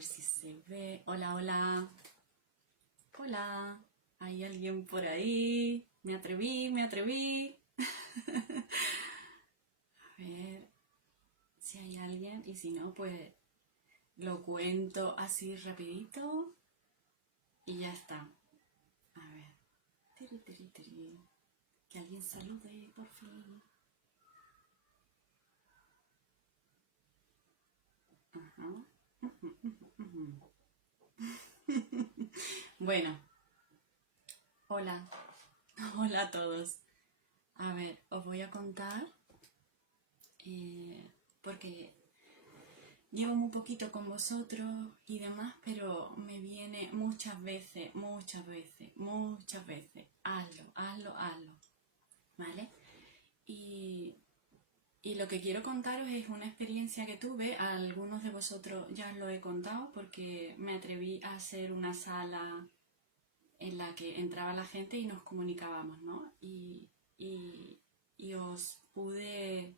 ver si se ve. Hola, hola. Hola. ¿Hay alguien por ahí? Me atreví, me atreví. A ver si hay alguien y si no, pues lo cuento así rapidito y ya está. A ver. Tiri, tiri, tiri. Que alguien salude, por fin. Ajá. Bueno, hola. Hola a todos. A ver, os voy a contar porque llevo muy poquito con vosotros y demás, pero me viene muchas veces, hazlo, hazlo, hazlo, ¿vale? Y, y lo que quiero contaros es una experiencia que tuve, a algunos de vosotros ya os lo he contado porque me atreví a hacer una sala en la que entraba la gente y nos comunicábamos, ¿no? Y, y os pude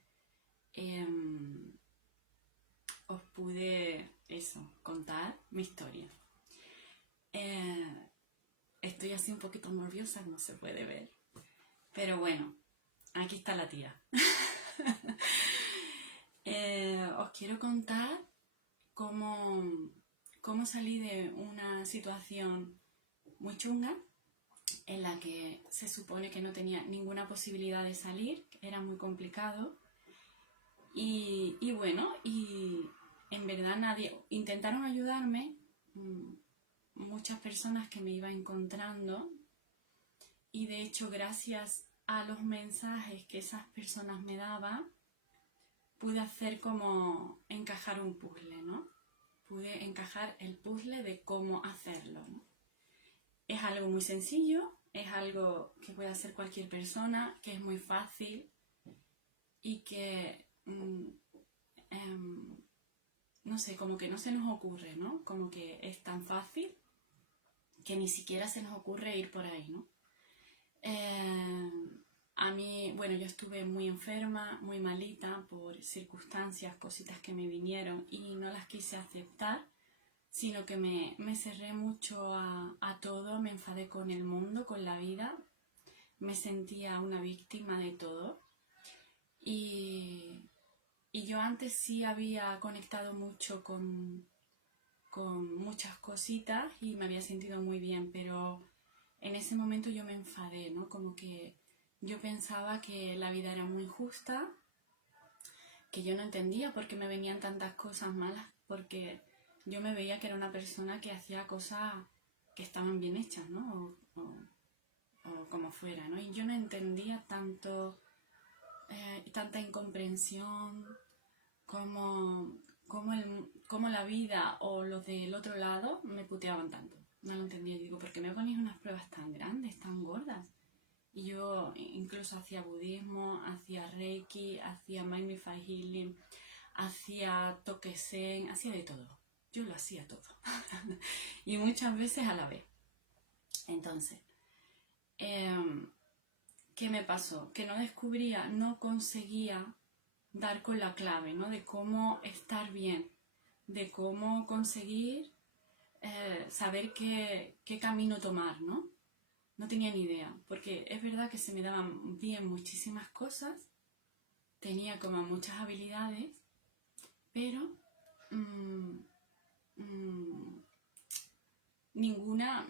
eso, contar mi historia. Eh, Estoy así un poquito nerviosa, no se puede ver. Pero bueno, aquí está la tía. Os quiero contar cómo, cómo salí de una situación muy chunga en la que se supone que no tenía ninguna posibilidad de salir, era muy complicado. Y bueno, y en verdad nadie intentaron ayudarme, muchas personas que me iba encontrando, y de hecho gracias a los mensajes que esas personas me daban pude hacer como encajar un puzzle, ¿no? Pude encajar el puzzle de cómo hacerlo, ¿no? Es algo muy sencillo, es algo que puede hacer cualquier persona, que es muy fácil y que no sé, como que no se nos ocurre, ¿no? Como que es tan fácil que ni siquiera se nos ocurre ir por ahí, ¿no? A mí, bueno, yo estuve muy enferma, muy malita por circunstancias, cositas que me vinieron y no las quise aceptar, sino que me cerré mucho a todo, me enfadé con el mundo, con la vida, me sentía una víctima de todo y, y yo antes sí había conectado mucho con muchas cositas y me había sentido muy bien, pero en ese momento yo me enfadé, ¿no? Como que yo pensaba que la vida era muy justa, que yo no entendía por qué me venían tantas cosas malas, porque yo me veía que era una persona que hacía cosas que estaban bien hechas, ¿no? O como fuera, ¿no? Y yo no entendía tanta incomprensión, como la vida o los del otro lado me puteaban tanto. No lo entendía. Yo digo, ¿por qué me ponéis unas pruebas tan grandes, tan gordas? Y yo incluso hacía budismo, hacía reiki, hacía mindful healing, hacía toque zen, hacía de todo. Yo lo hacía todo. Y muchas veces a la vez. Entonces, ¿qué me pasó? Que no descubría, no conseguía dar con la clave, ¿no? De cómo estar bien, de cómo conseguir saber qué camino tomar, ¿no? No tenía ni idea, porque es verdad que se me daban bien muchísimas cosas, tenía como muchas habilidades, pero mmm, mmm, ninguna,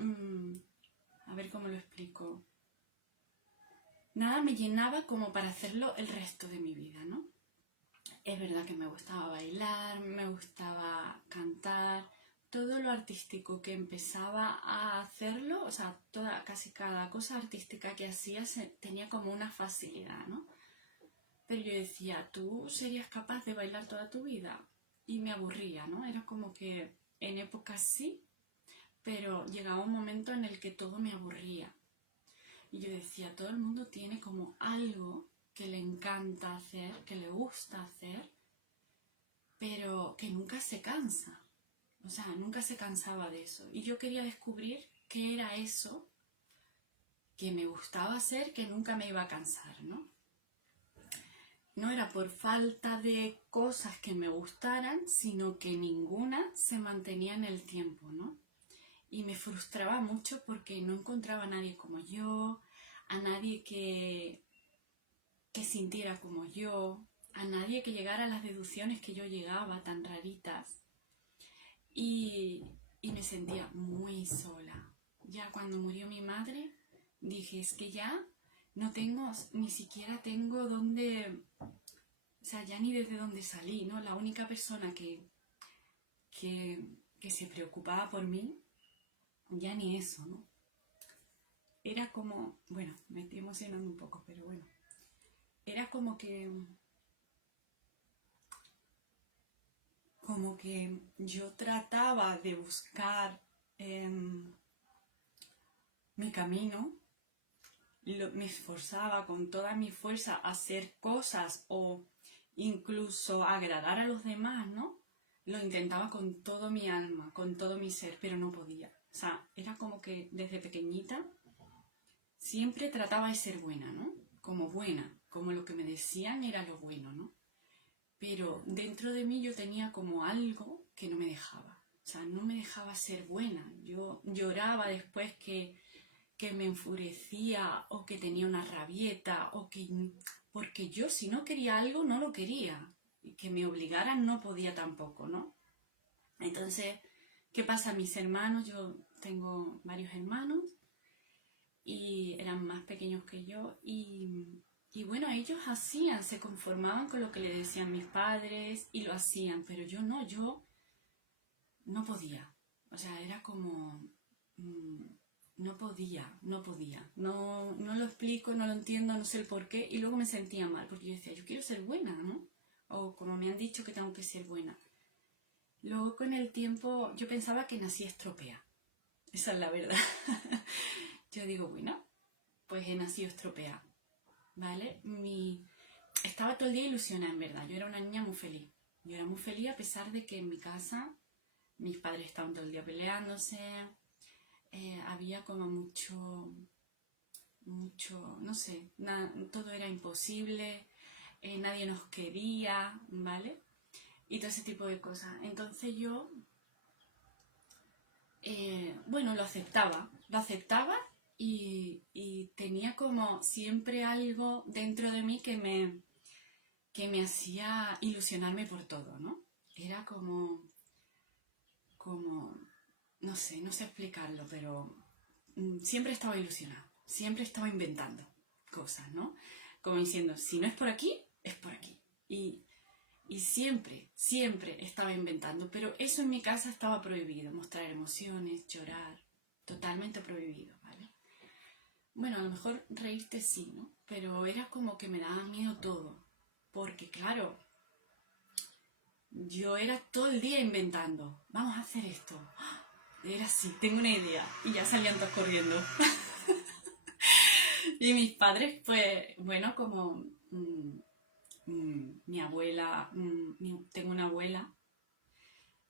a ver cómo lo explico, nada me llenaba como para hacerlo el resto de mi vida, ¿no? Es verdad que me gustaba bailar, me gustaba cantar, todo lo artístico que empezaba a hacerlo, o sea, casi cada cosa artística que hacía tenía como una facilidad, ¿no? Pero yo decía, ¿tú serías capaz de bailar toda tu vida? Y me aburría, ¿no? Era como que en épocas sí, pero llegaba un momento en el que todo me aburría. Y yo decía, todo el mundo tiene como algo que le encanta hacer, que le gusta hacer, pero que nunca se cansa. O sea, nunca se cansaba de eso. Y yo quería descubrir qué era eso que me gustaba hacer, que nunca me iba a cansar, ¿no? no era por falta de cosas que me gustaran, sino que ninguna se mantenía en el tiempo, ¿no? Y me frustraba mucho porque no encontraba a nadie como yo, a nadie que sintiera como yo, a nadie que llegara a las deducciones que yo llegaba, tan raritas. Y, y me sentía muy sola. Ya cuando murió mi madre, dije, es que ya no tengo, ni siquiera tengo dónde, o sea, ya ni desde dónde salí, ¿no? La única persona que se preocupaba por mí, ya ni eso, ¿no? Era como, bueno, me estoy emocionando un poco, pero bueno, era como que yo trataba de buscar mi camino, me esforzaba con toda mi fuerza a hacer cosas o incluso agradar a los demás, ¿no? Lo intentaba con todo mi alma, con todo mi ser, pero no podía. O sea, era como que desde pequeñita siempre trataba de ser buena, ¿no? Como buena, como lo que me decían era lo bueno, ¿no? Pero dentro de mí yo tenía como algo que no me dejaba. O sea, no me dejaba ser buena. Yo lloraba después que me enfurecía o que tenía una rabieta o que... Porque yo si no quería algo no lo quería. Y que me obligaran no podía tampoco, ¿no? Entonces, ¿qué pasa? Mis hermanos, yo tengo varios hermanos y eran más pequeños que yo y bueno, ellos hacían, se conformaban con lo que le decían mis padres y lo hacían, pero yo no podía. O sea, era como... no podía, no lo explico, no lo entiendo, no sé el por qué y luego me sentía mal porque yo decía, yo quiero ser buena, ¿no? O como me han dicho que tengo que ser buena. Luego con el tiempo yo pensaba que nací estropea, esa es la verdad. Yo digo, bueno, pues he nacido estropeada, ¿vale? Estaba todo el día ilusionada, en verdad. Yo era una niña muy feliz. Yo era muy feliz a pesar de que en mi casa mis padres estaban todo el día peleándose. Había como mucho, no sé, todo era imposible. Nadie nos quería, ¿vale? Y todo ese tipo de cosas. Entonces yo, bueno, lo aceptaba y tenía como siempre algo dentro de mí que me hacía ilusionarme por todo, ¿no? Era como, no sé explicarlo, pero siempre estaba ilusionada, siempre estaba inventando cosas, ¿no? Como diciendo, si no es por aquí, es por aquí. Y siempre estaba inventando, pero eso en mi casa estaba prohibido, mostrar emociones, llorar, totalmente prohibido, ¿vale? Bueno, a lo mejor reírte sí, ¿no? Pero era como que me daba miedo todo, porque claro, yo era todo el día inventando, vamos a hacer esto, era así, tengo una idea, y ya salían todos corriendo. Y mis padres, pues, bueno, como mi abuela, tengo una abuela,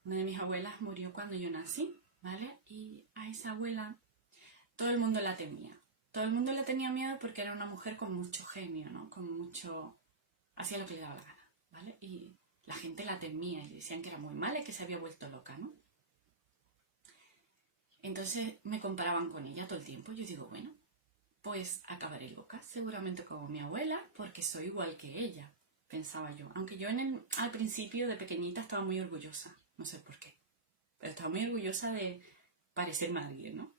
una de mis abuelas murió cuando yo nací, ¿vale? Y a esa abuela todo el mundo la temía. Todo el mundo le tenía miedo porque era una mujer con mucho genio, ¿no? Con mucho... hacía lo que le daba la gana, ¿vale? Y la gente la temía y le decían que era muy mala y que se había vuelto loca, ¿no? Entonces me comparaban con ella todo el tiempo. Yo digo, bueno, pues acabaré loca, seguramente como mi abuela, porque soy igual que ella, pensaba yo. Aunque yo al principio de pequeñita estaba muy orgullosa, no sé por qué, pero estaba muy orgullosa de parecerme a alguien, ¿no?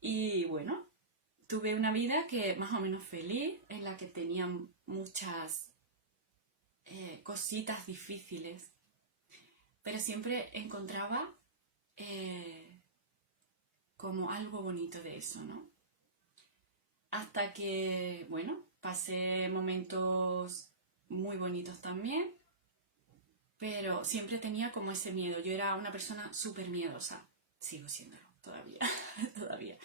Y bueno, tuve una vida que más o menos feliz, en la que tenía muchas cositas difíciles, pero siempre encontraba como algo bonito de eso, ¿no? Hasta que, bueno, pasé momentos muy bonitos también, pero siempre tenía como ese miedo. Yo era una persona súper miedosa, sigo siéndolo todavía, todavía.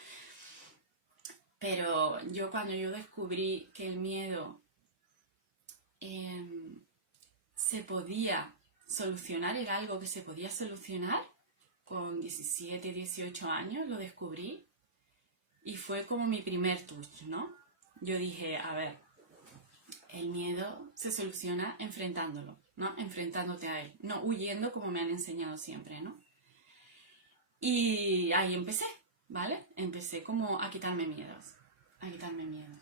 Pero cuando yo descubrí que el miedo se podía solucionar, era algo que se podía solucionar, con 17, 18 años lo descubrí y fue como mi primer touch, ¿no? Yo dije, a ver, el miedo se soluciona enfrentándolo, ¿no? Enfrentándote a él, no huyendo como me han enseñado siempre, ¿no? Y ahí empecé, ¿vale? Empecé como a quitarme miedos, a quitarme miedos.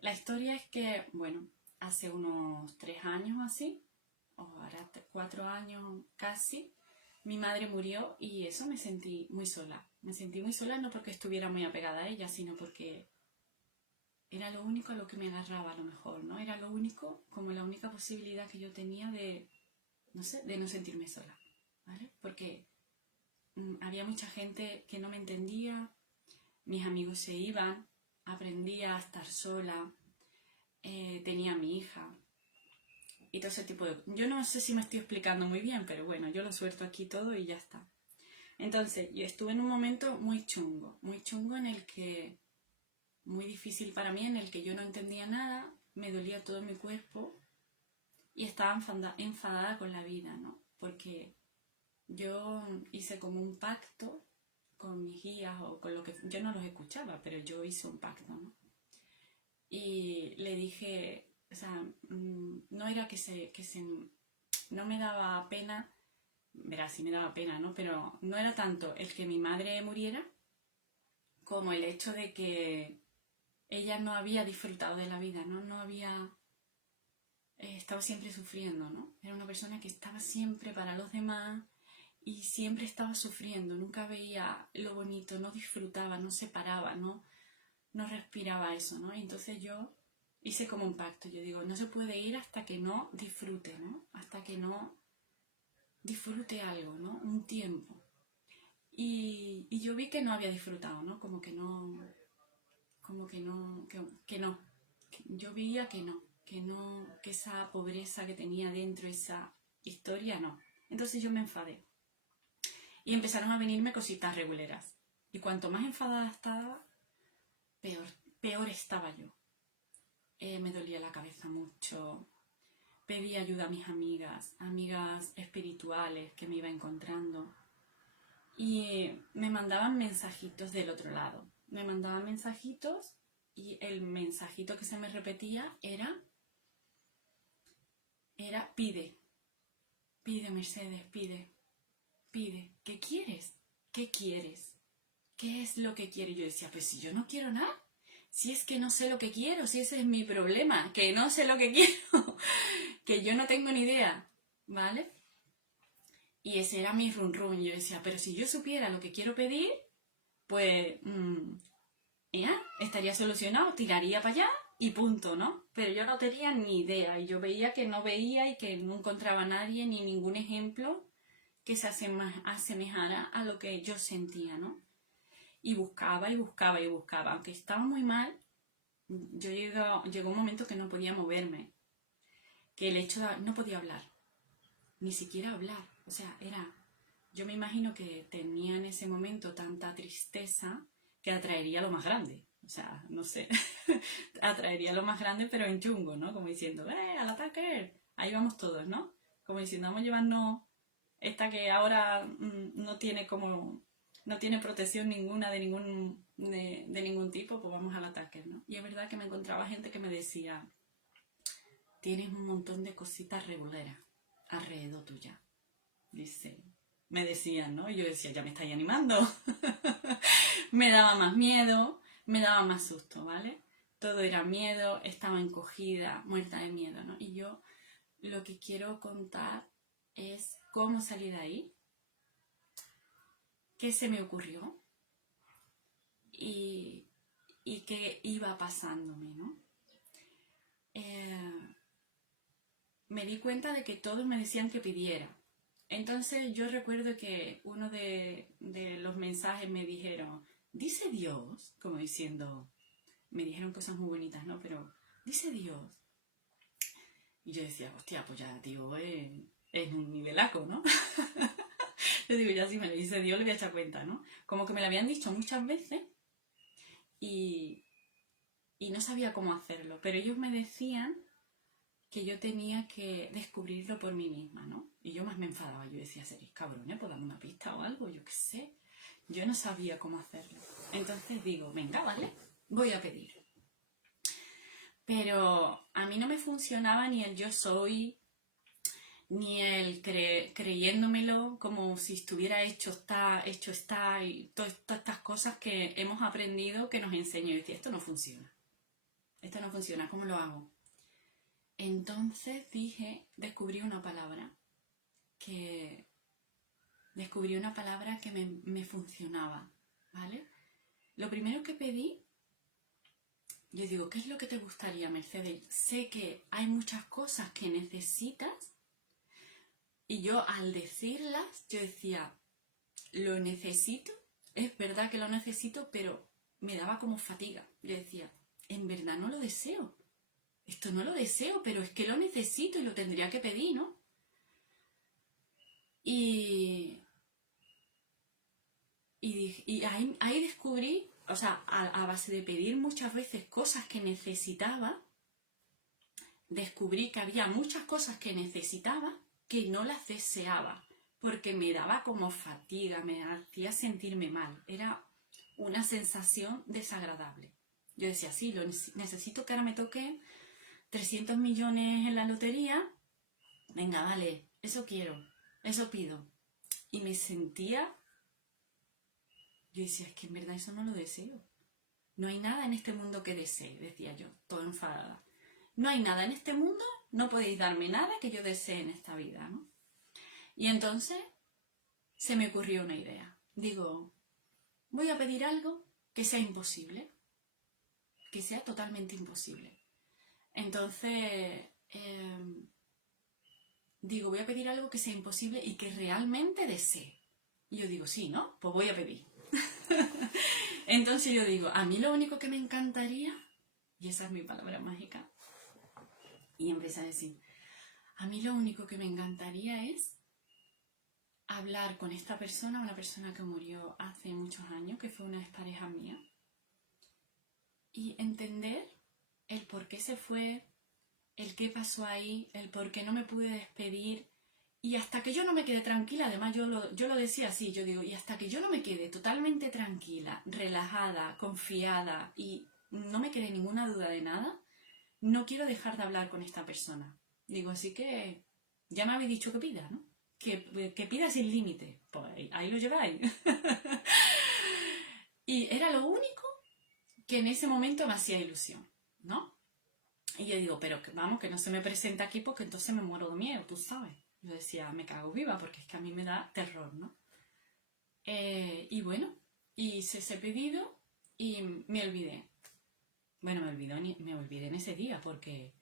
La historia es que, bueno, hace unos 3 años así, o ahora 4 años casi, mi madre murió y eso me sentí muy sola. Me sentí muy sola no porque estuviera muy apegada a ella, sino porque era lo único a lo que me agarraba a lo mejor, ¿no? Era lo único, como la única posibilidad que yo tenía de, no sé, de no sentirme sola, ¿vale? Porque había mucha gente que no me entendía, mis amigos se iban, aprendía a estar sola, tenía a mi hija y todo ese tipo de... Yo no sé si me estoy explicando muy bien, pero bueno, yo lo suelto aquí todo y ya está. Entonces, yo estuve en un momento muy chungo en el que, muy difícil para mí, en el que yo no entendía nada, me dolía todo mi cuerpo y estaba enfadada con la vida, ¿no? Porque yo hice como un pacto con mis guías o con lo que... Yo no los escuchaba, pero yo hice un pacto, ¿no? Y le dije, o sea, no era no me daba pena, verás, sí me daba pena, ¿no? Pero no era tanto el que mi madre muriera como el hecho de que ella no había disfrutado de la vida, ¿no? No había estado siempre sufriendo, ¿no? Era una persona que estaba siempre para los demás y siempre estaba sufriendo, nunca veía lo bonito, no disfrutaba, no se paraba, no respiraba eso, ¿no? Y entonces yo hice como un pacto, yo digo, no se puede ir hasta que no disfrute, ¿no? Hasta que no disfrute algo, ¿no? Un tiempo. Y yo vi que no había disfrutado, ¿no? Como que no, que no. Yo veía que no, que esa pobreza que tenía dentro, esa historia, no. Entonces yo me enfadé. Y empezaron a venirme cositas reguleras. Y cuanto más enfadada estaba, peor estaba yo. Me dolía la cabeza mucho. Pedí ayuda a mis amigas espirituales que me iba encontrando. Y me mandaban mensajitos del otro lado. Me mandaban mensajitos y el mensajito que se me repetía era pide, pide Mercedes, pide, pide. ¿Qué quieres? ¿Qué quieres? ¿Qué es lo que quieres? Yo decía, pues si yo no quiero nada, si es que no sé lo que quiero, si ese es mi problema, que no sé lo que quiero, que yo no tengo ni idea, ¿vale? Y ese era mi run run. Yo decía, pero si yo supiera lo que quiero pedir, pues ya, estaría solucionado, tiraría para allá y punto, ¿no? Pero yo no tenía ni idea y yo veía que no veía y que no encontraba a nadie ni ningún ejemplo que se asemejara a lo que yo sentía, ¿no? Y buscaba y buscaba y buscaba. Aunque estaba muy mal, llegó un momento que no podía moverme, que el hecho de no podía hablar, ni siquiera hablar. O sea, yo me imagino que tenía en ese momento tanta tristeza que atraería lo más grande. O sea, no sé, atraería lo más grande, pero en chungo, ¿no? Como diciendo, al ataque! Ahí vamos todos, ¿no? Como diciendo, vamos a llevarnos esta que ahora no tiene protección ninguna de ningún tipo, pues vamos al ataque, ¿no? Y es verdad que me encontraba gente que me decía, tienes un montón de cositas reguleras alrededor tuya. Dice, me decían, ¿no? Y yo decía, ya me estáis animando. Me daba más miedo, me daba más susto, ¿vale? Todo era miedo, estaba encogida, muerta de miedo, ¿no? Y yo lo que quiero contar es cómo salí de ahí, qué se me ocurrió y qué iba pasándome, ¿no? Me di cuenta de que todos me decían que pidiera. Entonces yo recuerdo que uno de los mensajes me dijeron, dice Dios, como diciendo, me dijeron cosas muy bonitas, ¿no? Pero dice Dios. Y yo decía, hostia, pues ya Dios es un nivelaco, ¿no? Yo digo, ya si me lo dice Dios le voy a echar cuenta, ¿no? Como que me lo habían dicho muchas veces y no sabía cómo hacerlo, pero ellos me decían que yo tenía que descubrirlo por mí misma, ¿no? Y yo más me enfadaba, yo decía, seréis cabrones, pues dame una pista o algo, yo qué sé. Yo no sabía cómo hacerlo. Entonces digo, venga, vale, voy a pedir. pero a mí no me funcionaba ni el yo soy, ni el creyéndomelo como si estuviera hecho está, y todas estas cosas que hemos aprendido que nos enseñan. Y decía, esto no funciona, ¿cómo lo hago? Entonces descubrí una palabra que me funcionaba, ¿vale? Lo primero que pedí, yo digo, ¿qué es lo que te gustaría, Mercedes? Sé que hay muchas cosas que necesitas y yo al decirlas, yo decía, lo necesito, es verdad que lo necesito, pero me daba como fatiga. Yo decía, en verdad no lo deseo, esto no lo deseo, pero es que lo necesito y lo tendría que pedir, ¿no? Y ahí descubrí, o sea, a base de pedir muchas veces cosas que necesitaba, descubrí que había muchas cosas que necesitaba que no las deseaba, porque me daba como fatiga, me hacía sentirme mal. Era una sensación desagradable. Yo decía, sí, necesito que ahora me toque 300 millones en la lotería. Venga, vale, eso quiero, eso pido. Y me sentía... Yo decía, es que en verdad eso no lo deseo. No hay nada en este mundo que desee, decía yo, toda enfadada. No hay nada en este mundo, no podéis darme nada que yo desee en esta vida, ¿no? Y entonces se me ocurrió una idea. Digo, voy a pedir algo que sea imposible, que sea totalmente imposible. Entonces, digo, voy a pedir algo que sea imposible y que realmente desee. Y yo digo, sí, ¿no? Pues voy a pedir. Entonces yo digo, a mí lo único que me encantaría, y esa es mi palabra mágica, y empecé a decir, a mí lo único que me encantaría es hablar con esta persona, una persona que murió hace muchos años, que fue una expareja mía, y entender el por qué se fue, el qué pasó ahí, el por qué no me pude despedir. Y hasta que yo no me quede tranquila, además yo lo decía así, yo digo, y hasta que yo no me quede totalmente tranquila, relajada, confiada y no me quede ninguna duda de nada, no quiero dejar de hablar con esta persona. Digo, así que ya me habéis dicho que pida, ¿no? Que pida sin límite. Pues ahí lo lleváis. Y era lo único que en ese momento me hacía ilusión, ¿no? Y yo digo, pero vamos, que no se me presenta aquí porque entonces me muero de miedo, tú sabes. Yo decía, me cago viva porque es que a mí me da terror, ¿no? Y bueno, hice ese pedido y me olvidé. Bueno, me olvidé en ese día porque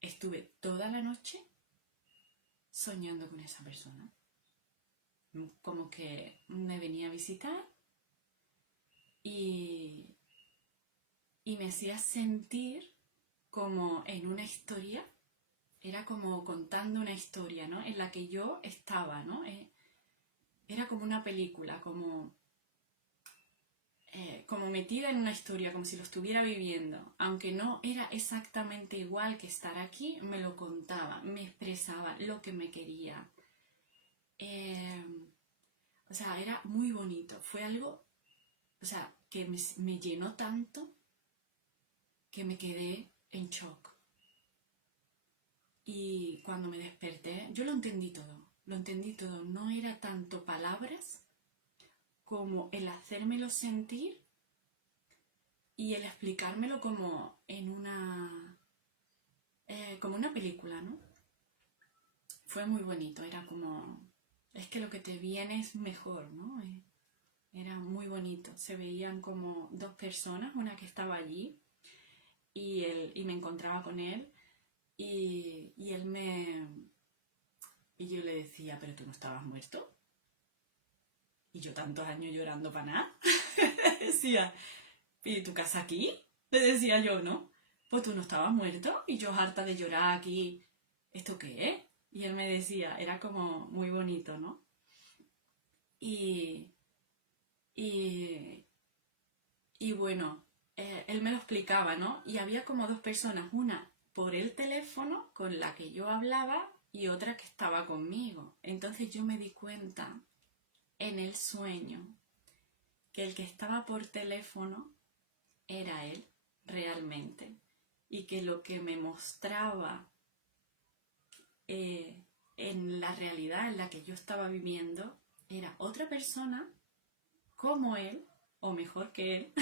estuve toda la noche soñando con esa persona. Como que me venía a visitar y me hacía sentir como en una historia. Era como contando una historia, ¿no? En la que yo estaba, ¿no? Era como una película, como metida en una historia, como si lo estuviera viviendo. Aunque no era exactamente igual que estar aquí, me lo contaba, me expresaba lo que me quería. O sea, era muy bonito. Fue algo, o sea, que me llenó tanto que me quedé en shock. Y cuando me desperté, yo lo entendí todo. Lo entendí todo. No era tanto palabras como el hacérmelo sentir y el explicármelo como en como una película, ¿no? Fue muy bonito. Era como, es que lo que te viene es mejor, ¿no? Era muy bonito. Se veían como dos personas, una que estaba allí y me encontraba con él y él y yo le decía, pero tú no estabas muerto. Y yo tantos años llorando para nada. Decía, ¿y tu casa aquí? Le decía yo, ¿no? Pues tú no estabas muerto. Y yo harta de llorar aquí. ¿Esto qué es? Y él me decía, era como muy bonito, ¿no? Y, y, y bueno, él me lo explicaba, ¿no? Y había como dos personas, una por el teléfono con la que yo hablaba y otra que estaba conmigo. Entonces yo me di cuenta en el sueño que el que estaba por teléfono era él realmente, y que lo que me mostraba en la realidad en la que yo estaba viviendo era otra persona como él, o mejor que él,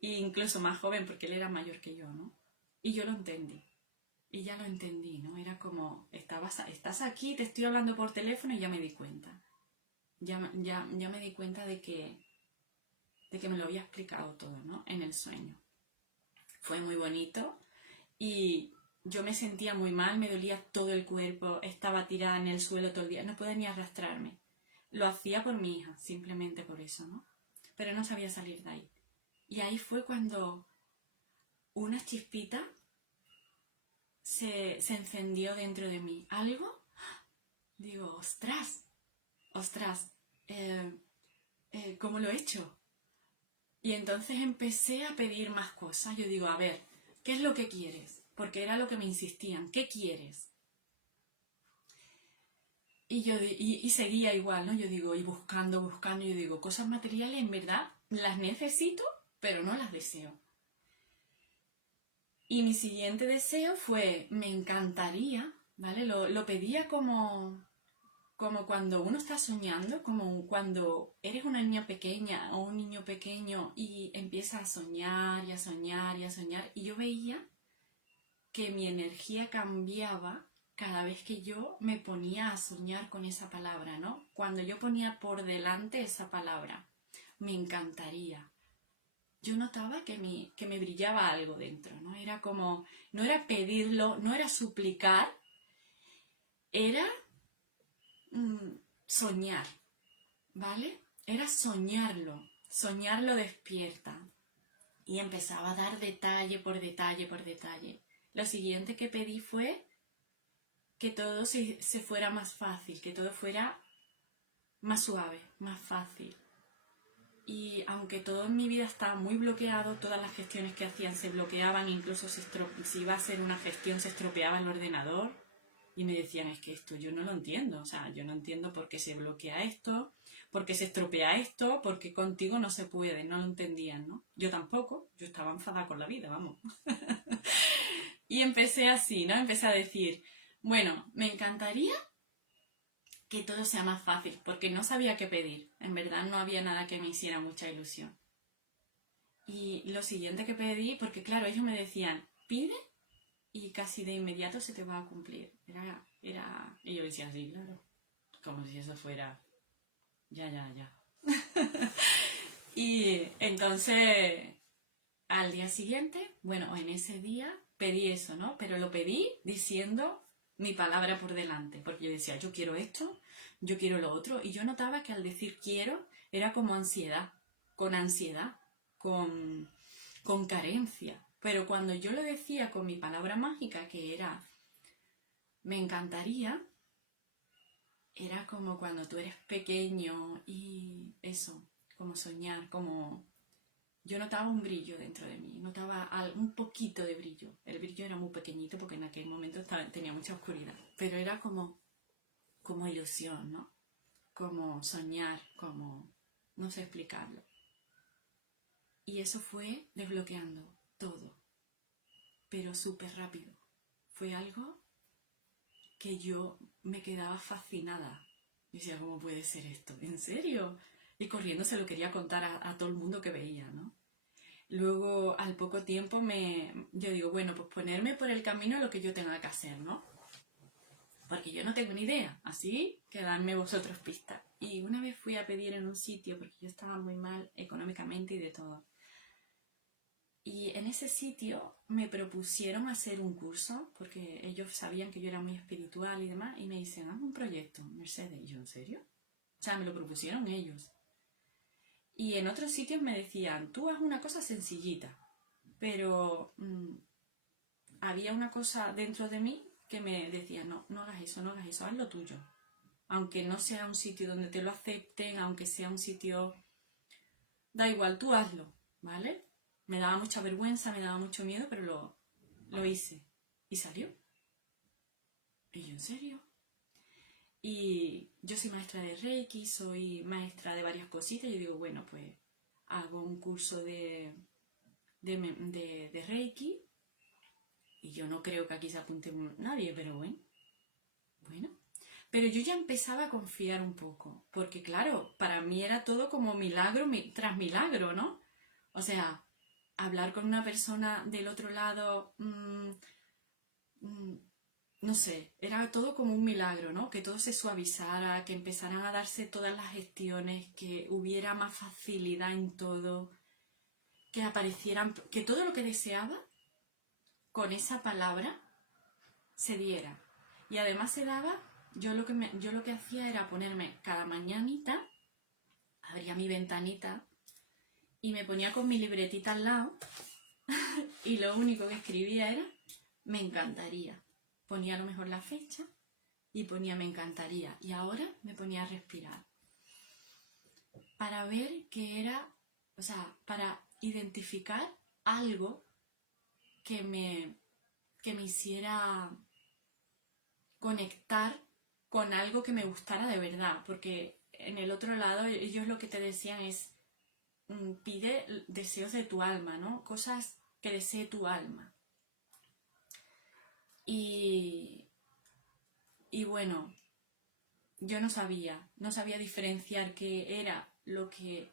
e incluso más joven porque él era mayor que yo, ¿no? Y yo lo entendí. Y ya lo entendí, ¿no? Era como, estás aquí, te estoy hablando por teléfono y ya me di cuenta. Ya me di cuenta de que me lo había explicado todo, ¿no? En el sueño. Fue muy bonito y yo me sentía muy mal, me dolía todo el cuerpo, estaba tirada en el suelo todo el día, no podía ni arrastrarme. Lo hacía por mi hija, simplemente por eso, ¿no? Pero no sabía salir de ahí. Y ahí fue cuando una chispita se encendió dentro de mí. ¿Algo? Digo, ostras, ¿cómo lo he hecho? Y entonces empecé a pedir más cosas. Yo digo, a ver, ¿qué es lo que quieres? Porque era lo que me insistían, ¿qué quieres? Y seguía igual, ¿no? Yo digo, y buscando, yo digo, cosas materiales en verdad las necesito, pero no las deseo. Y mi siguiente deseo fue, me encantaría, ¿vale? Lo pedía como cuando uno está soñando, como cuando eres una niña pequeña o un niño pequeño y empiezas a soñar y a soñar y a soñar. Y yo veía que mi energía cambiaba cada vez que yo me ponía a soñar con esa palabra, ¿no? Cuando yo ponía por delante esa palabra, me encantaría. Yo notaba que me brillaba algo dentro, ¿no? Era como, no era pedirlo, no era suplicar, era soñar, ¿vale? Era soñarlo despierta. Y empezaba a dar detalle por detalle por detalle. Lo siguiente que pedí fue que todo se fuera más fácil, que todo fuera más suave, más fácil. Y aunque todo en mi vida estaba muy bloqueado, todas las gestiones que hacían se bloqueaban, incluso si iba a hacer una gestión se estropeaba el ordenador. Y me decían, es que esto yo no lo entiendo, o sea, yo no entiendo por qué se bloquea esto, por qué se estropea esto, por qué contigo no se puede, no lo entendían, ¿no? Yo tampoco, yo estaba enfadada con la vida, vamos. Y empecé así, ¿no? Empecé a decir, bueno, me encantaría que todo sea más fácil, porque no sabía qué pedir, en verdad no había nada que me hiciera mucha ilusión. Y lo siguiente que pedí, porque claro, ellos me decían, pide y casi de inmediato se te va a cumplir. Y yo decía así, claro, como si eso fuera, ya. Y entonces, al día siguiente, bueno, en ese día pedí eso, ¿no? Pero lo pedí diciendo mi palabra por delante, porque yo decía, yo quiero esto, yo quiero lo otro, y yo notaba que al decir quiero era como ansiedad, con carencia. Pero cuando yo lo decía con mi palabra mágica, que era me encantaría, era como cuando tú eres pequeño y eso, como soñar, como yo notaba un brillo dentro de mí, notaba un poquito de brillo. El brillo era muy pequeñito porque en aquel momento tenía mucha oscuridad, pero era como ilusión, ¿no? Como soñar, como no sé explicarlo. Y eso fue desbloqueando todo, pero súper rápido. Fue algo que yo me quedaba fascinada. Y decía, ¿cómo puede ser esto? ¿En serio? Y corriendo se lo quería contar a todo el mundo que veía, ¿no? Luego, al poco tiempo, yo digo, bueno, pues ponerme por el camino lo que yo tenga que hacer, ¿no? Porque yo no tengo ni idea, así que dadme vosotros pistas. Y una vez fui a pedir en un sitio, porque yo estaba muy mal económicamente y de todo. Y en ese sitio me propusieron hacer un curso, porque ellos sabían que yo era muy espiritual y demás, y me dicen, haz un proyecto, Mercedes. Y yo, ¿en serio? O sea, me lo propusieron ellos. Y en otros sitios me decían, tú haz una cosa sencillita, pero había una cosa dentro de mí que me decía, no hagas eso, haz lo tuyo. Aunque no sea un sitio donde te lo acepten, aunque sea un sitio... Da igual, tú hazlo, ¿vale? Me daba mucha vergüenza, me daba mucho miedo, pero lo hice. Y salió. Y yo, ¿en serio? Y yo soy maestra de Reiki, soy maestra de varias cositas. Y yo digo, bueno, pues hago un curso de de Reiki, y yo no creo que aquí se apunte nadie, pero bueno. Pero yo ya empezaba a confiar un poco, porque claro, para mí era todo como milagro tras milagro, ¿no? O sea, hablar con una persona del otro lado, no sé, era todo como un milagro, ¿no? Que todo se suavizara, que empezaran a darse todas las gestiones, que hubiera más facilidad en todo, que aparecieran, que todo lo que deseaba con esa palabra se diera. Y además se daba, yo lo que hacía era ponerme cada mañanita, abría mi ventanita y me ponía con mi libretita al lado y lo único que escribía era me encantaría. Ponía a lo mejor la fecha y ponía me encantaría. Y ahora me ponía a respirar. Para ver qué era, o sea, para identificar algo que me hiciera conectar con algo que me gustara de verdad. Porque en el otro lado ellos lo que te decían es pide deseos de tu alma, ¿no? Cosas que desee tu alma. Y bueno, yo no sabía diferenciar qué era lo que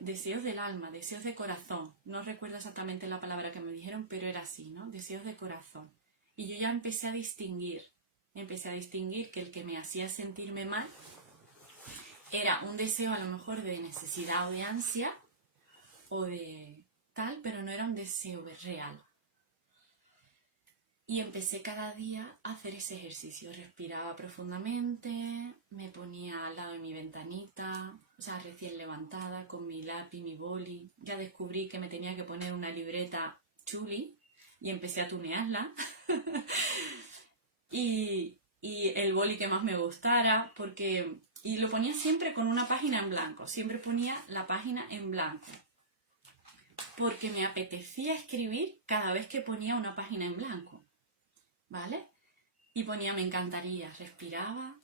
deseos del alma, deseos de corazón. No recuerdo exactamente la palabra que me dijeron, pero era así, ¿no? Deseos de corazón. Y yo ya empecé a distinguir que el que me hacía sentirme mal era un deseo a lo mejor de necesidad o de ansia o de tal, pero no era un deseo real. Y empecé cada día a hacer ese ejercicio. Respiraba profundamente, me ponía al lado de mi ventanita, o sea, recién levantada, con mi lápiz, mi boli. Ya descubrí que me tenía que poner una libreta chuli y empecé a tunearla. y el boli que más me gustara, y lo ponía siempre con una página en blanco. Siempre ponía la página en blanco. Porque me apetecía escribir cada vez que ponía una página en blanco. ¿Vale? Y ponía me encantaría, respiraba.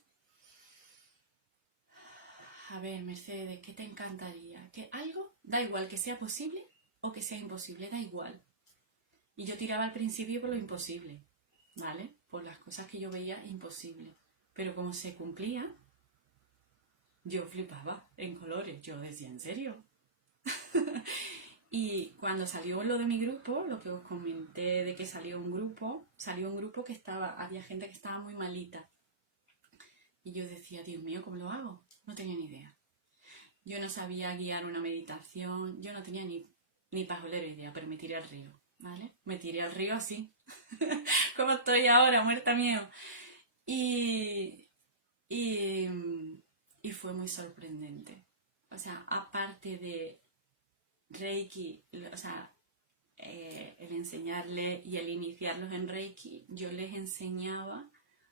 A ver, Mercedes, ¿qué te encantaría? ¿Que algo? Da igual que sea posible o que sea imposible, da igual. Y yo tiraba al principio por lo imposible, ¿vale? Por las cosas que yo veía imposibles. Pero como se cumplía, yo flipaba en colores. Yo decía, ¿en serio? Y cuando salió lo de mi grupo, lo que os comenté de que salió un grupo que había gente que estaba muy malita. Y yo decía, Dios mío, ¿cómo lo hago? No tenía ni idea. Yo no sabía guiar una meditación, yo no tenía ni pajolera idea, pero me tiré al río, ¿vale? Me tiré al río así, como estoy ahora, muerta miedo. Y fue muy sorprendente. O sea, aparte de Reiki, o sea, el enseñarle y el iniciarlos en Reiki, yo les enseñaba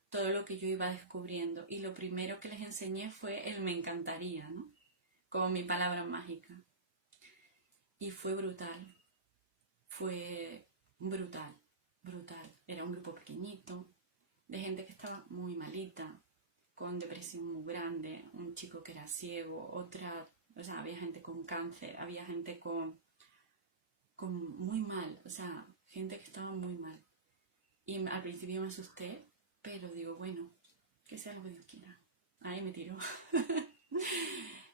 todo lo que yo iba descubriendo. Y lo primero que les enseñé fue el me encantaría, ¿no? Como mi palabra mágica. Y fue brutal. Fue brutal, brutal. Era un grupo pequeñito, de gente que estaba muy malita, con depresión muy grande, un chico que era ciego, o sea, había gente con cáncer, había gente con muy mal, o sea, gente que estaba muy mal. Y al principio me asusté, pero digo, bueno, que sea lo que Dios quiera. Ahí me tiró.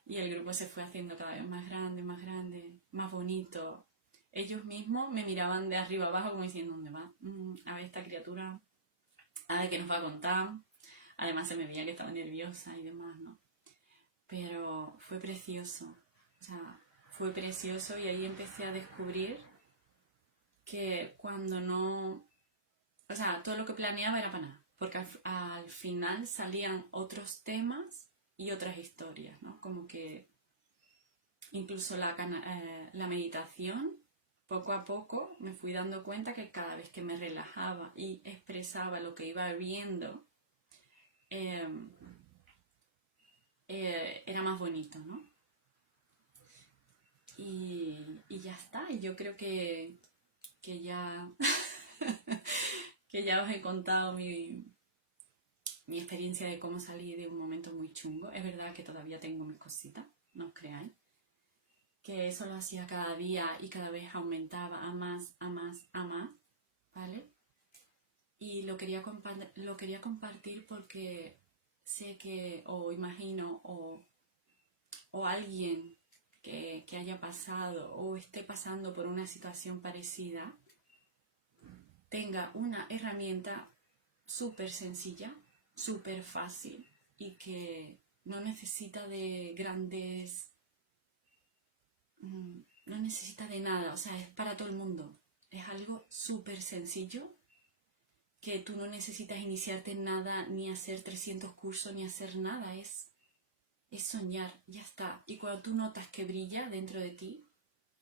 Y el grupo se fue haciendo cada vez más grande, más bonito. Ellos mismos me miraban de arriba abajo como diciendo, ¿dónde va? A ver esta criatura, a ver qué nos va a contar. Además se me veía que estaba nerviosa y demás, ¿no? Pero fue precioso. O sea, fue precioso y ahí empecé a descubrir que cuando no... O sea, todo lo que planeaba era para nada. Porque al final salían otros temas y otras historias, ¿no? Como que incluso la meditación, poco a poco me fui dando cuenta que cada vez que me relajaba y expresaba lo que iba viendo, era más bonito, ¿no? Y ya está, y yo creo que ya que ya os he contado mi experiencia de cómo salí de un momento muy chungo. Es verdad que todavía tengo mis cositas, no os creáis, que eso lo hacía cada día y cada vez aumentaba a más, a más, a más, ¿vale? Y lo quería compartir porque sé que, o imagino, o alguien que haya pasado o esté pasando por una situación parecida, tenga una herramienta súper sencilla, súper fácil y que no necesita de grandes, no necesita de nada, o sea, es para todo el mundo. Es algo súper sencillo que tú no necesitas iniciarte en nada, ni hacer 300 cursos, ni hacer nada, es soñar, ya está. Y cuando tú notas que brilla dentro de ti,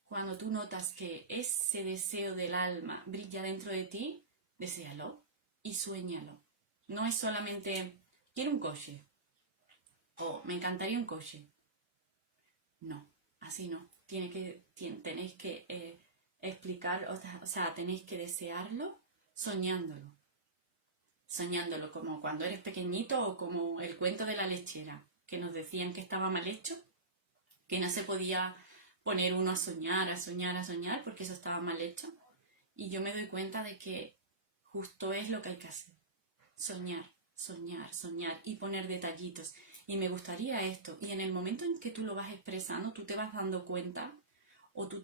cuando tú notas que ese deseo del alma brilla dentro de ti, deséalo y suéñalo. No es solamente, quiero un coche, o me encantaría un coche. No, así no. Tenéis que explicar, o sea, tenéis que desearlo soñándolo. Soñándolo como cuando eres pequeñito o como el cuento de la lechera, que nos decían que estaba mal hecho, que no se podía poner uno a soñar, a soñar, a soñar, porque eso estaba mal hecho. Y yo me doy cuenta de que justo es lo que hay que hacer. Soñar, soñar, soñar y poner detallitos. Y me gustaría esto. Y en el momento en que tú lo vas expresando, tú te vas dando cuenta o tú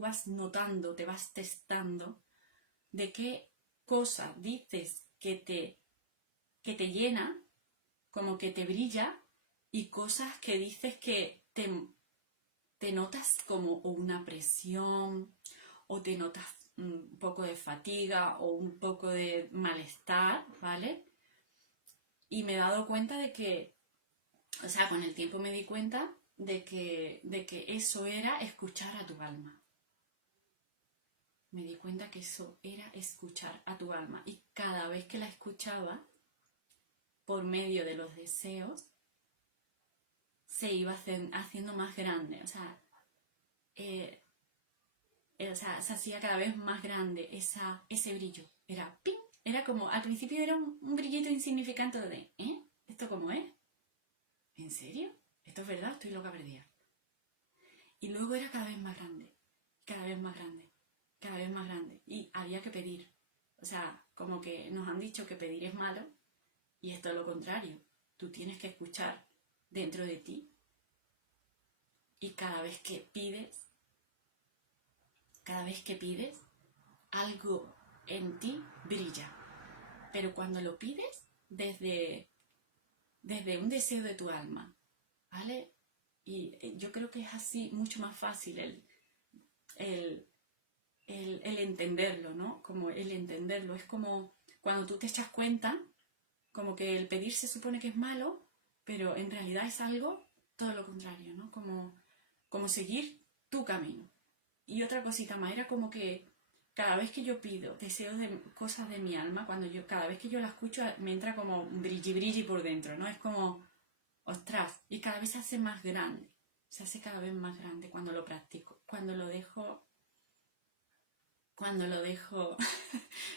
vas notando, te vas testando de qué cosa dices que te llena, como que te brilla, y cosas que dices que te notas como una presión o te notas un poco de fatiga o un poco de malestar, ¿vale? Y me he dado cuenta de que, o sea, con el tiempo me di cuenta de que eso era escuchar a tu alma. Me di cuenta que eso era escuchar a tu alma. Y cada vez que la escuchaba, por medio de los deseos, se iba haciendo más grande. O sea, se hacía cada vez más grande ese brillo. Era ¡ping! Era como, al principio era un brillito insignificante de, ¿Esto cómo es? ¿En serio? ¿Esto es verdad? Estoy loca perdida. Y luego era cada vez más grande, cada vez más grande, cada vez más grande. Y había que pedir. O sea, como que nos han dicho que pedir es malo, y esto es lo contrario. Tú tienes que escuchar dentro de ti, y cada vez que pides, algo en ti brilla. Pero cuando lo pides desde un deseo de tu alma, ¿vale? Y yo creo que es así mucho más fácil el, el entenderlo, ¿no? Como el entenderlo. Es como cuando tú te echas cuenta, como que el pedir se supone que es malo, pero en realidad es algo todo lo contrario, ¿no? Como seguir tu camino. Y otra cosita más, era como que cada vez que yo pido deseos de cosas de mi alma, cada vez que yo la escucho, me entra como un brilli brilli por dentro, ¿no? Es como, ostras, y cada vez se hace más grande, se hace cada vez más grande cuando lo practico, cuando lo dejo,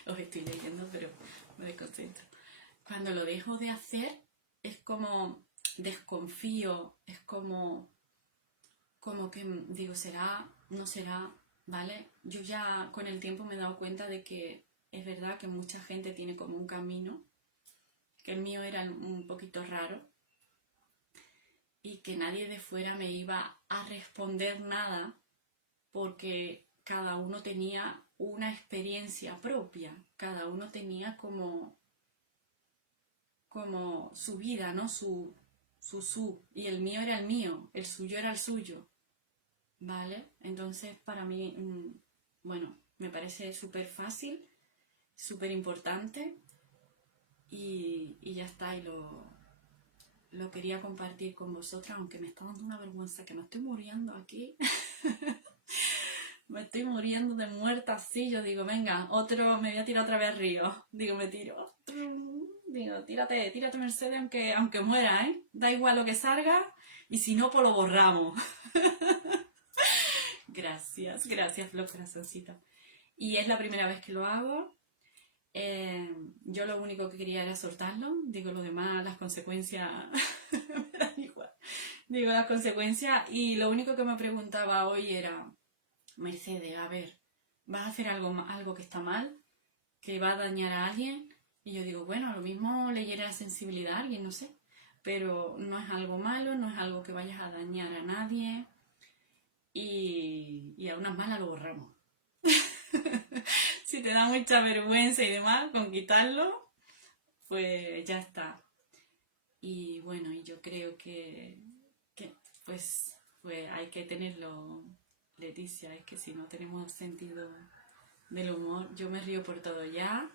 os estoy leyendo, pero me desconcentro. Cuando lo dejo de hacer, es como desconfío, es como que digo, ¿será? ¿No será? ¿Vale? Yo ya con el tiempo me he dado cuenta de que es verdad que mucha gente tiene como un camino, que el mío era un poquito raro y que nadie de fuera me iba a responder nada porque cada uno tenía una experiencia propia, cada uno tenía como su vida, ¿no? Y el mío era el mío, el suyo era el suyo. ¿Vale? Entonces, para mí, bueno, me parece súper fácil, súper importante y ya está, y lo quería compartir con vosotras, aunque me está dando una vergüenza que me estoy muriendo aquí. Me estoy muriendo de muerta así, yo digo, venga, me voy a tirar otra vez al río. Digo, me tiro. Digo, tírate Mercedes, aunque muera, ¿eh? Da igual lo que salga, y si no, pues lo borramos. Gracias, Flor Corazoncito. Y es la primera vez que lo hago. Yo lo único que quería era soltarlo. Digo, lo demás, las consecuencias me dan igual. Digo, las consecuencias. Y lo único que me preguntaba hoy era, Mercedes, a ver, ¿vas a hacer algo que está mal? ¿Que va a dañar a alguien? Y yo digo, bueno, a lo mismo le hiere la sensibilidad a alguien, no sé. Pero no es algo malo, no es algo que vayas a dañar a nadie. Y a unas malas lo borramos. Si te da mucha vergüenza y demás con quitarlo, pues ya está. Y bueno, y yo creo que pues hay que tenerlo, Leticia, es que si no tenemos sentido del humor, yo me río por todo ya,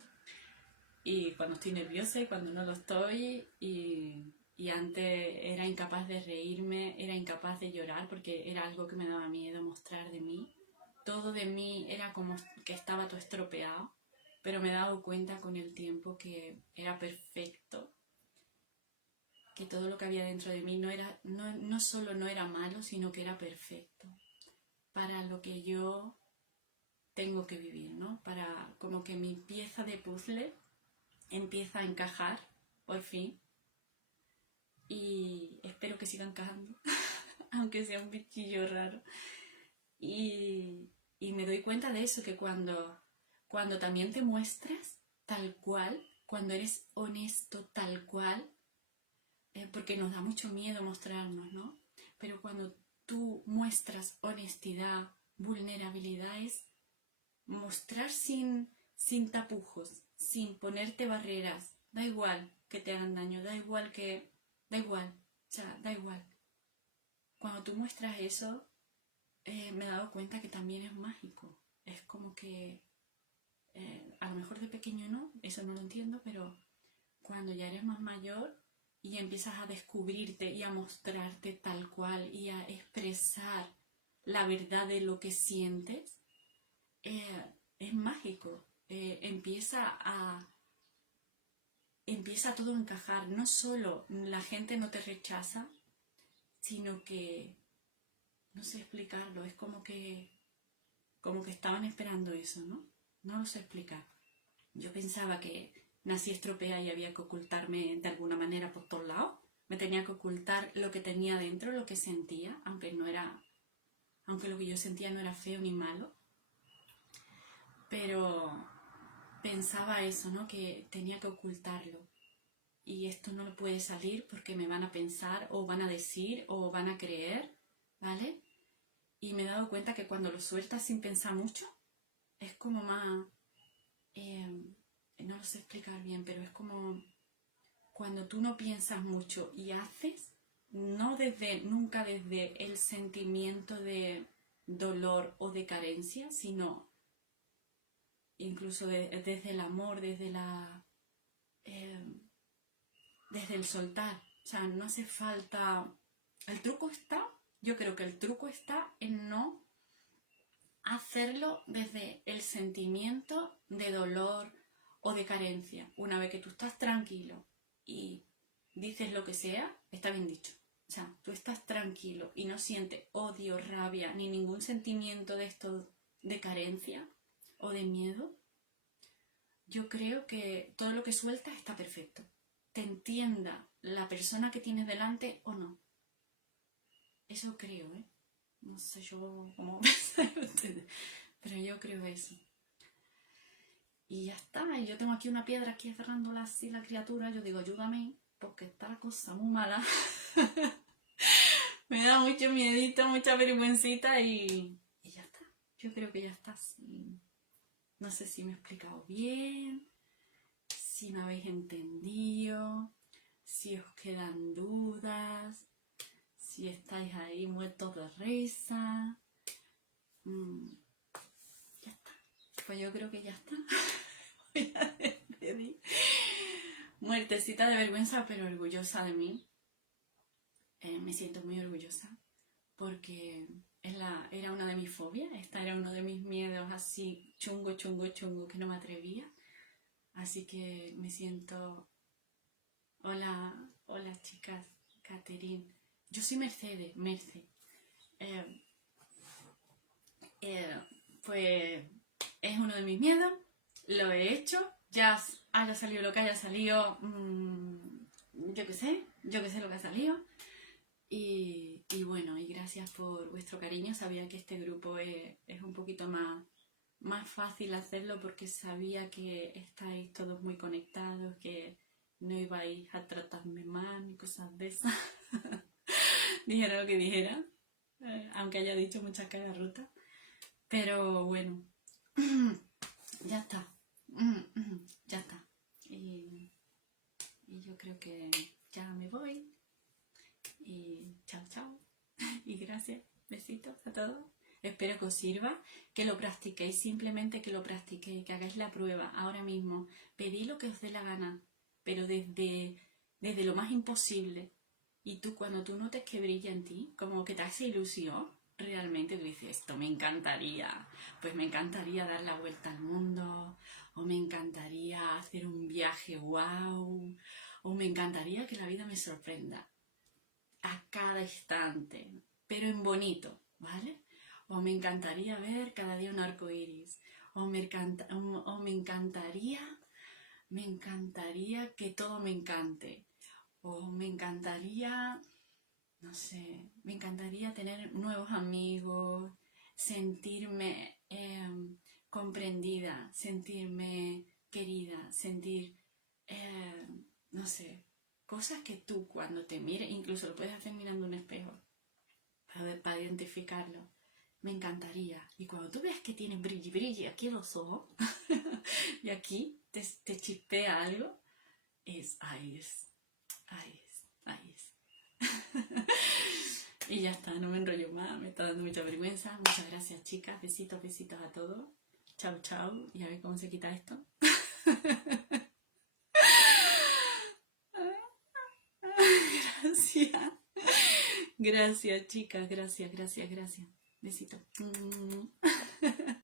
y cuando estoy nerviosa y cuando no lo estoy, y antes era incapaz de reírme, era incapaz de llorar porque era algo que me daba miedo mostrar de mí. Todo de mí era como que estaba todo estropeado, pero me he dado cuenta con el tiempo que era perfecto, que todo lo que había dentro de mí no solo no era malo, sino que era perfecto para lo que yo tengo que vivir, ¿no? Para como que mi pieza de puzzle empieza a encajar, por fin, y espero que siga encajando, aunque sea un bichillo raro. Y me doy cuenta de eso, que cuando también te muestras tal cual, cuando eres honesto tal cual, porque nos da mucho miedo mostrarnos, ¿no? Pero cuando tú muestras honestidad, vulnerabilidad, es mostrar sin tapujos, sin ponerte barreras. Da igual que te hagan daño, da igual, o sea, da igual. Cuando tú muestras eso, me he dado cuenta que también es mágico. Es como que, a lo mejor de pequeño no, eso no lo entiendo, pero cuando ya eres más mayor y empiezas a descubrirte y a mostrarte tal cual y a expresar la verdad de lo que sientes, es mágico. Empieza todo a encajar. No solo la gente no te rechaza, sino que no sé explicarlo. Es como que estaban esperando eso, ¿no? No lo sé explicar. Yo pensaba que nací estropeada y había que ocultarme de alguna manera por todos lados. Me tenía que ocultar lo que tenía dentro, lo que sentía, aunque lo que yo sentía no era feo ni malo. Pero pensaba eso, ¿no? Que tenía que ocultarlo. Y esto no lo puede salir porque me van a pensar o van a decir o van a creer, ¿vale? Y me he dado cuenta que cuando lo sueltas sin pensar mucho, es como más... no lo sé explicar bien, pero es como cuando tú no piensas mucho y haces, nunca desde el sentimiento de dolor o de carencia, sino incluso desde el amor, eh, desde el soltar. O sea, no hace falta... Yo creo que el truco está en no hacerlo desde el sentimiento de dolor o de carencia. Una vez que tú estás tranquilo y dices lo que sea, está bien dicho. O sea, tú estás tranquilo y no sientes odio, rabia, ni ningún sentimiento de esto de carencia o de miedo. Yo creo que todo lo que sueltas está perfecto. Te entienda la persona que tienes delante o no. Eso creo, ¿eh? No sé yo cómo pensar ustedes, pero yo creo eso. Y ya está, y yo tengo aquí una piedra aquí cerrándola así la criatura, yo digo, ayúdame, porque está la cosa muy mala. Me da mucho miedito, mucha vergüencita y ya está. Yo creo que ya está. Sí. No sé si me he explicado bien, si me habéis entendido, si os quedan dudas, si estáis ahí muertos de risa. Ya está. Pues yo creo que ya está. Voy a despedir. Muertecita de vergüenza, pero orgullosa de mí. Me siento muy orgullosa porque era una de mis fobias. Esta era uno de mis miedos así chungo que no me atrevía. Así que me siento... Hola, hola chicas, Catherine. Yo soy Mercedes, Merce. Pues es uno de mis miedos. Lo he hecho. Ya haya salido lo que haya salido. Yo qué sé lo que ha salido. Y bueno, y gracias por vuestro cariño. Sabía que este grupo es un poquito más fácil hacerlo porque sabía que estáis todos muy conectados, que no ibais a tratarme mal ni cosas de esas. Dijera lo que dijera, aunque haya dicho muchas caras rotas. Pero bueno, ya está. Ya está. Y yo creo que ya me voy. Y chao, chao. Y gracias. Besitos a todos. Espero que os sirva, que lo practiquéis, simplemente que lo practiquéis, que hagáis la prueba ahora mismo. Pedid lo que os dé la gana, pero desde lo más imposible. Y tú, cuando tú notes que brilla en ti, como que te hace ilusión, realmente tú dices, esto me encantaría. Pues me encantaría dar la vuelta al mundo, o me encantaría hacer un viaje wow, o me encantaría que la vida me sorprenda a cada instante, pero en bonito, ¿vale? O me encantaría ver cada día un arco iris, o me encantaría que todo me encante, o me encantaría, no sé, me encantaría tener nuevos amigos, sentirme comprendida, sentirme querida, sentir, eh, no sé, cosas que tú cuando te mires, incluso lo puedes hacer mirando un espejo, para identificarlo. Me encantaría. Y cuando tú ves que tienes brilli brilli aquí en los ojos y aquí te chispea algo, ahí es, ahí es, ahí es. Y ya está, no me enrollo más, me está dando mucha vergüenza. Muchas gracias, chicas. Besitos, besitos a todos. Chao, chao. Y a ver cómo se quita esto. Gracias. Gracias, chicas. Gracias, gracias, gracias. Besitos.